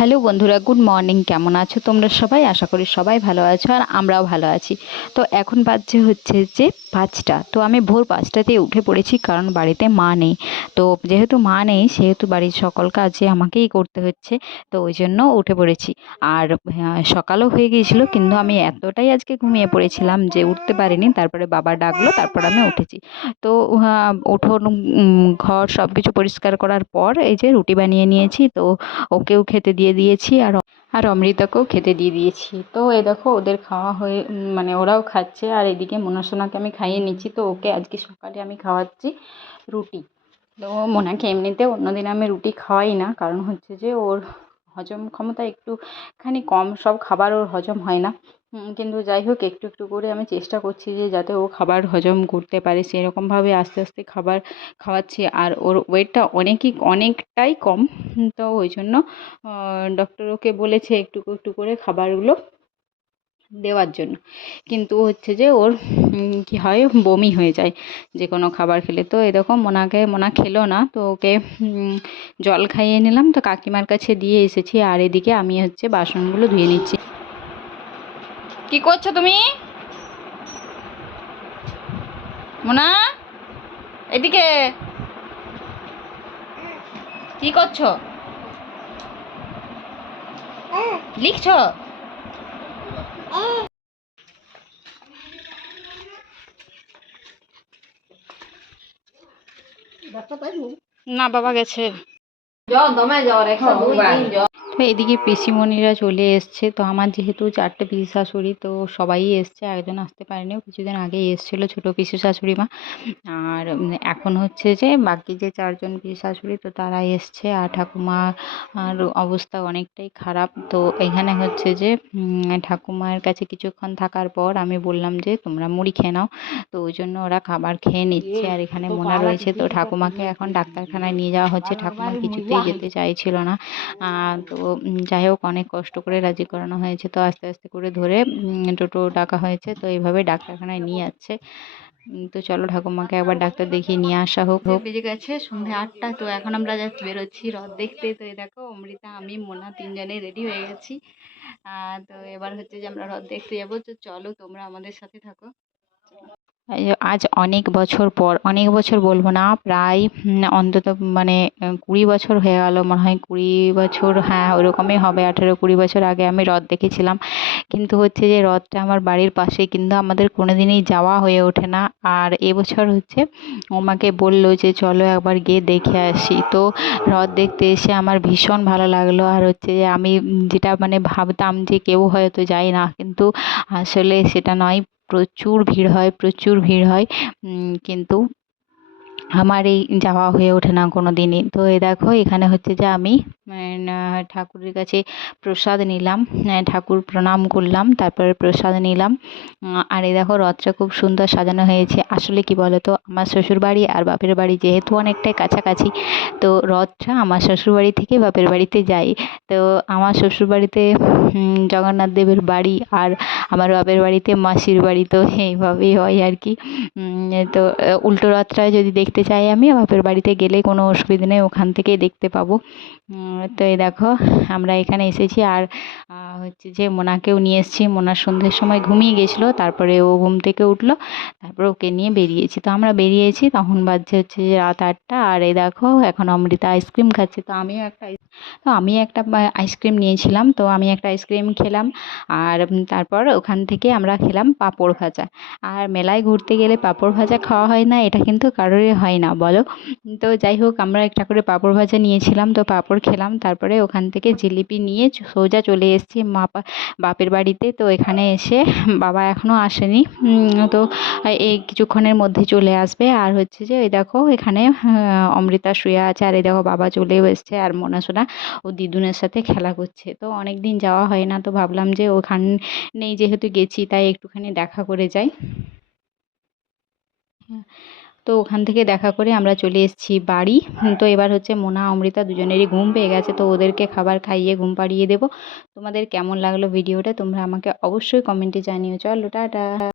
Hello বন্ধুরা, good morning. কেমন আছো তোমরা সবাই? আশা করি সবাই ভালো আছো আর আমরাও ভালো আছি। তো এখন বাজছে হচ্ছে যে 5টা। তো আমি ভোর 5টাতেই উঠে পড়েছি, কারণ বাড়িতে মা নেই। তো যেহেতু মা নেই সেহেতু বাড়ির সকল কাজে আমাকেই করতে হচ্ছে, তো ওই জন্য উঠে পড়েছি। আর সকালও হয়ে গিয়েছিল, কিন্তু আমি এতটাই আজকে ঘুমিয়ে পড়েছিলাম যে উঠতে পারিনি। তারপরে বাবা ডাকলো, তারপর আমি উঠেছি। তো উঠোন, ঘর সব কিছু পরিষ্কার করার পর এই যে রুটি বানিয়ে নিয়েছি, তো ওকেও খেতে দিয়ে দিয়েছি আর অমৃতাকেও খেতে দিয়ে দিয়েছি। তো এই দেখো ওদের খাওয়া হয়ে মানে ওরাও খাচ্ছে, আর এদিকে মোনাসোনাকে আমি খাইয়ে নিচ্ছি। তো ওকে আজকে সকালে আমি খাওয়াচ্ছি রুটি। তো মোনাকে এমনিতে অন্যদিন আমি রুটি খাওয়াই না, কারণ হচ্ছে যে ওর হজম ক্ষমতা একটুখানি কম, সব খাবার ওর হজম হয় না। কিন্তু যাই হোক, একটু একটু করে আমি চেষ্টা করছি যে যাতে ও খাবার হজম করতে পারে, সেরকমভাবে আস্তে আস্তে খাবার খাওয়াচ্ছি। আর ওর ওয়েটটা অনেকটাই কম। তো ওই জন্য ডক্টর ওকে বলেছে একটু একটু করে খাবারগুলো দেওয়ার জন্য। কিন্তু হচ্ছে যে ওর কী হয়, বমি হয়ে যায় যে কোনো খাবার খেলে। তো এরকম মোনা খেলো না, তো ওকে জল খাইয়ে নিলাম, তো কাকিমার কাছে দিয়ে এসেছি। আর এদিকে আমি হচ্ছে বাসনগুলো ধুয়ে নিচ্ছি। কি করছো তুমি মোনা? এদিকে কি করছো? লিখছো? না, বাবা গেছে। তো এদিকে পিসিমণিরা চলে এসছে। তো আমার যেহেতু 4টে পিসি শাশুড়ি, তো সবাই এসছে, একজন আসতে পারেনি, কিছুদিন আগেই এসেছিলো ছোটো পিসি শাশুড়ি মা। আর এখন হচ্ছে যে বাকি যে 4জন পিসি শাশুড়ি, তো তারা এসছে। আর ঠাকুমার অবস্থা অনেকটাই খারাপ। তো এখানে হচ্ছে যে ঠাকুমার কাছে কিছুক্ষণ থাকার পর আমি বললাম যে তোমরা মুড়ি খেয়ে নাও। তো ওই জন্য ওরা খাবার খেয়ে নিচ্ছে। আর এখানে মোনা রয়েছে। তো ঠাকুমাকে এখন ডাক্তারখানায় নিয়ে যাওয়া হচ্ছে। ঠাকুমা কিছুতেই যেতে চাইছিল না। তো যাই হোক, অনেক কষ্ট করে রাজি করানো হয়েছে। তো আস্তে আস্তে করে ধরে টোটো ডাকা হয়েছে। তো এইভাবে ডাক্তারখানায় নিয়ে যাচ্ছে। তো চলো ঠাকুমাকে একবার ডাক্তার দেখিয়ে নিয়ে আসা হোক। বেজে গেছে সন্ধ্যে 8টা। তো এখন আমরা যাচ্ছি, বেরোচ্ছি রথ দেখতে। তো এই দেখো অমৃতা, আমি, মোনা 3জনেই রেডি হয়ে গেছি। তো এবার হচ্ছে যে আমরা রথ দেখতে যাবো। তো চলো তোমরা আমাদের সাথে থাকো। আজ অনেক বছর বলবো না, প্রায় অন্তত মানে 20 বছর হয়ে গেল মনে হয়। 20 বছর, হ্যাঁ ওরকমই হবে, 18-20 বছর আগে আমি রথ দেখেছিলাম। কিন্তু হচ্ছে যে রথটা আমার বাড়ির পাশে, কিন্তু আমাদের কোনোদিনই যাওয়া হয়ে ওঠে না। আর এবছর হচ্ছে আমাকে বললো যে চলো একবার গিয়ে দেখে আসি। তো রথ দেখতে এসে আমার ভীষণ ভালো লাগলো। আর হচ্ছে যে আমি যেটা মানে ভাবতাম যে কেউ হয়তো যায় না, কিন্তু আসলে সেটা নয়। প্রচুর ভিড় হয়, প্রচুর ভিড় হয়। কিন্তু আমার এই যাওয়া হয়ে ওঠে না কোনো দিনই। তো এই দেখো এখানে হচ্ছে যে আমি ঠাকুরের কাছে প্রসাদ নিলাম, ঠাকুর প্রণাম করলাম, তারপরে প্রসাদ নিলাম। আর এই দেখো রথটা খুব সুন্দর সাজানো হয়েছে। আসলে কি বলো তো, আমার শ্বশুরবাড়ি আর বাপের বাড়ি যেহেতু অনেকটাই কাছাকাছি, তো রথটা আমার শ্বশুরবাড়ি থেকে বাপের বাড়িতে যায়। তো আমার শ্বশুরবাড়িতে জগন্নাথ দেবের বাড়ি, আর আমার বাপের বাড়িতে মাসির বাড়ি। তো এইভাবেই হয় আর কি। তো উল্টো রথটা যদি দেখতে চাই আমি বাপের বাড়িতে গেলে কোনো অসুবিধা নেই, ওখান থেকেই দেখতে পাবো। তো এই দেখো আমরা এখানে এসেছি। আর হচ্ছে যে মোনাকেও নিয়ে এসেছি। মোনার সন্ধ্যের সময় ঘুমিয়ে গেছিলো, তারপরে ও ঘুম থেকে উঠলো, তারপরে ওকে নিয়ে বেরিয়েছি। তো আমরা বেরিয়েছি, তখন বাজছে হচ্ছে যে রাত 8টা। আর এই দেখো এখন অমৃতা আইসক্রিম খাচ্ছে। তো আমি একটা আইসক্রিম নিয়েছিলাম, তো আমি একটা আইসক্রিম খেলাম। আর তারপর ওখান থেকে আমরা খেলাম পাঁপড় ভাজা। আর মেলায় ঘুরতে গেলে পাঁপড় ভাজা খাওয়া হয় না, এটা কিন্তু কারোরই হয় না বলো। তো যাই হোক, আমরা একটা করে পাঁপড় ভাজা নিয়েছিলাম, তো পাঁপড় খেলাম। তারপরে ওখান থেকে জিলিপি নিয়ে সোজা চলে এসেছি বাপের বাড়িতে। তো এখানে এসে বাবা এখনও আসেনি। তো এই কিছুক্ষণের মধ্যে চলে আসবে। আর হচ্ছে যে এই দেখো এখানে অমৃতা শুয়ে আছে। আর এই দেখো বাবা চলেও এসছে, আর মোনাসোনা ও দিদুনের সাথে খেলা করছে। তো অনেক দিন যাওয়া হয় না, তো ভাবলাম যে ওখানেই যেহেতু গেছি, তাই একটুখানি দেখা করে যাই। তো ওখান থেকে দেখা করে আমরা চলে এসেছি বাড়ি। তো এবার হচ্ছে মোনা অমৃতা দুজনেরই ঘুম পেয়ে গেছে, তো ওদেরকে খাবার খাইয়ে ঘুম পাড়িয়ে দেবো। তোমাদের কেমন লাগলো ভিডিওটা তোমরা আমাকে অবশ্যই কমেন্টে জানিও। চলো টাটা।